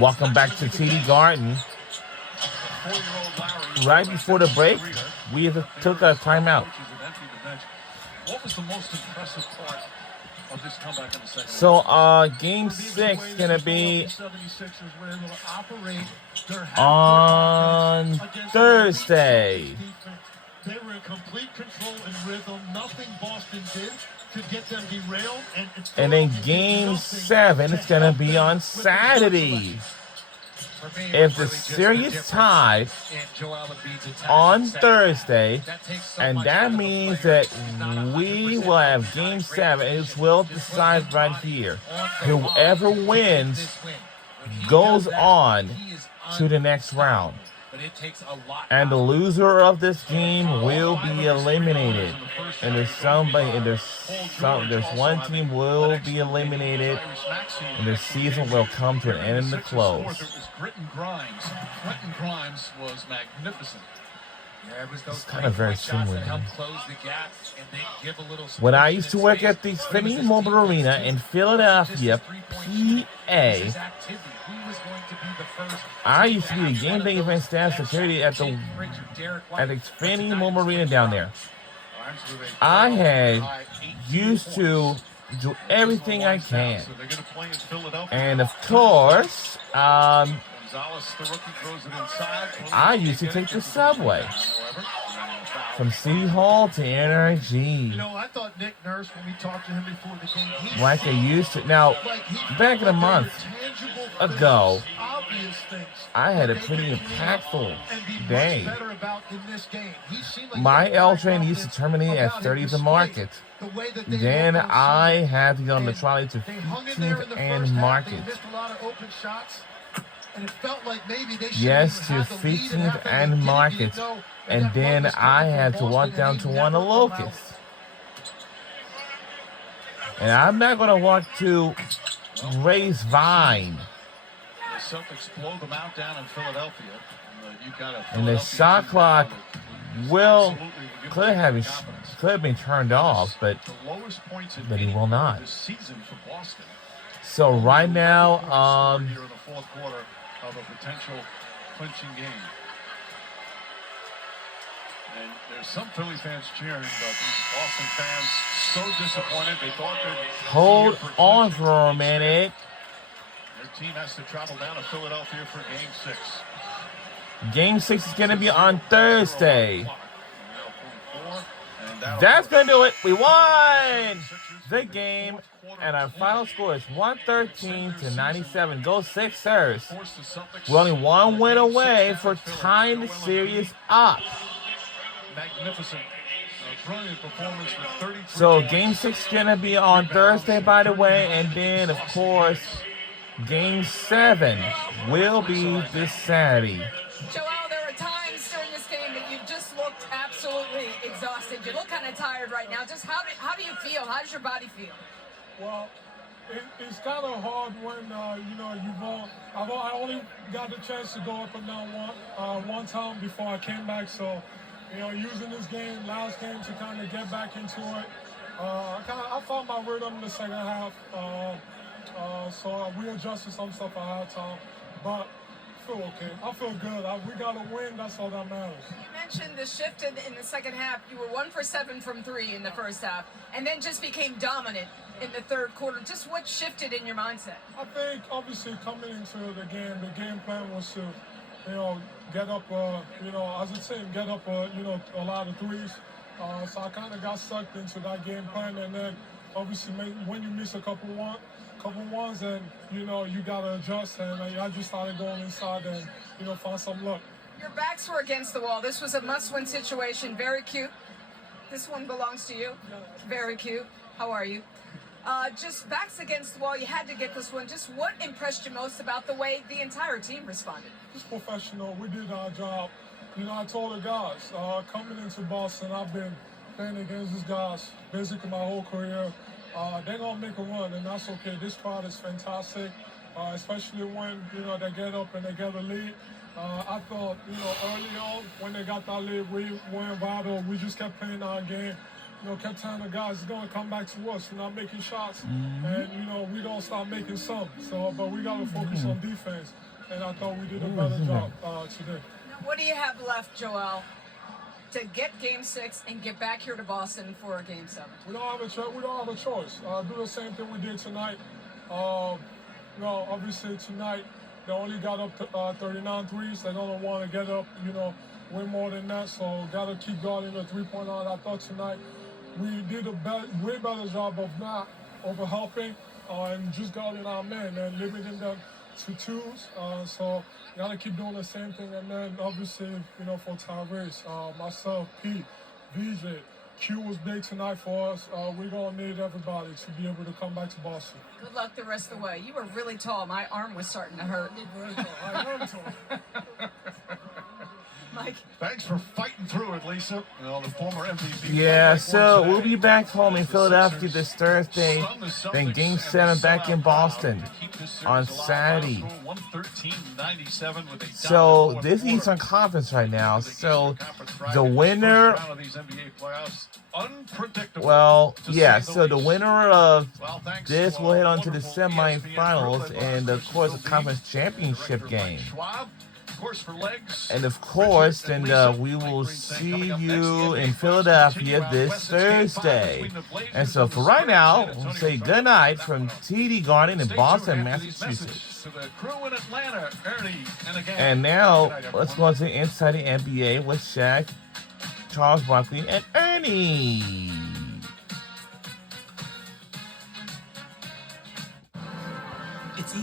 Welcome back to TD Garden. Right before the break, we took a timeout. What was the most impressive part of this comeback in the second? So, Game 6 gonna be on Thursday. They were in complete control and rhythm. Nothing Boston did could get them derailed. And then Game 7 is gonna be on Saturday. If the series tied on Thursday, and that means that we will have Game 7, it will decide right here. Whoever wins goes on to the next round. And the loser of this game will be eliminated. And there's one team will be eliminated, and the season will come to an end in the close. Grimes was magnificent. It's kind of very similar. When I used to work at the Xfinity Mobile Arena in Philadelphia, PA, I used to be the game day event staff security at the Xfinity Mobile Arena down there. I had used to do everything I can. And of course, I used to take the subway from City Hall to NRG. I thought Nick Nurse, when we talked to him before the game, like I used to. Now, back in a month ago, I had a pretty impactful day. My L train used to terminate at 30th Market. Then I had to get on the trolley to 15th and Market. Yes, to 15th and Market. And then I had to walk down to one of Locust. And I'm not going to walk to Ray's Vine. The Celtics blow them out down in Philadelphia. And the shot clock could have been turned off, but it will not. So right now, of a potential clinching game. And there's some Philly fans cheering, but these Boston fans so disappointed. They thought they'd hold on for a minute. Their team has to travel down to Philadelphia for Game 6. Game 6 is going to be on Thursday. That's going to do it. We won the game, and our final score is 113-97. Go Sixers. We're only one win away for tying the series up. Magnificent. Brilliant performance with 33. So Game 6 is going to be on Thursday, by the way, and then, of course, Game 7 will be this Saturday. Joel, there are times during this game that you just looked absolutely exhausted. You look kind of tired right now. Just how do you feel? How does your body feel? Well, it's kind of hard when I only got the chance to go up and down one time before I came back. So, using this last game to kind of get back into it. I found my rhythm in the second half. So we adjusted some stuff at halftime, but I feel okay. I feel good. We got to win. That's all that matters. You mentioned the shift in the second half. You were 1 for 7 from 3 in the first half, and then just became dominant in the third quarter. Just what shifted in your mindset? I think obviously coming into the game plan was to, get up, as a team, get up, a lot of threes. So I kind of got sucked into that game plan, and then obviously when you miss a couple ones, and you gotta adjust, and I just started going inside and find some luck. Your backs were against the wall. This was a must-win situation. Very cute. This one belongs to you. Very cute. How are you? Just backs against the wall. You had to get this one. Just what impressed you most about the way the entire team responded? Just professional. We did our job. I told the guys coming into Boston, I've been playing against these guys basically my whole career. They're going to make a run, and that's okay. This crowd is fantastic, especially when, they get up and they get a lead. I thought, early on, when they got that lead, we went vital. We just kept playing our game. kept telling the guys it's gonna come back to us. We're not making shots, and we don't start making some. So, but we gotta focus on defense, and I thought we did a better job today. Now, what do you have left, Joel, to get Game 6 and get back here to Boston for a Game 7? We don't have a choice. Do the same thing we did tonight. Obviously tonight they only got up to 39 threes. They're gonna want to get up, way more than that. So gotta keep guarding the 3-point line. I thought tonight we did a way better job of not overhelping and just guarding our men and limiting them to twos. So gotta keep doing the same thing. And then obviously, for Tyrese, myself, Pete, VJ, Q was big tonight for us. We're gonna need everybody to be able to come back to Boston. Good luck the rest of the way. You were really tall. My arm was starting to hurt. I am tall. Mike. Thanks for fighting through it, Lisa. The former MVP. Yeah, so we'll be back home in Philadelphia this Thursday, then Game 7 back in Boston on Saturday. So this Eastern Conference right now, so the winner, so the winner of this will head on to the semifinals and of course the conference championship game. And of course, then we will see you in Philadelphia this Thursday. And so for right now, we'll say good night from TD Garden in Boston, Massachusetts. And now let's go on to Inside the NBA with Shaq, Charles Barkley, and Ernie.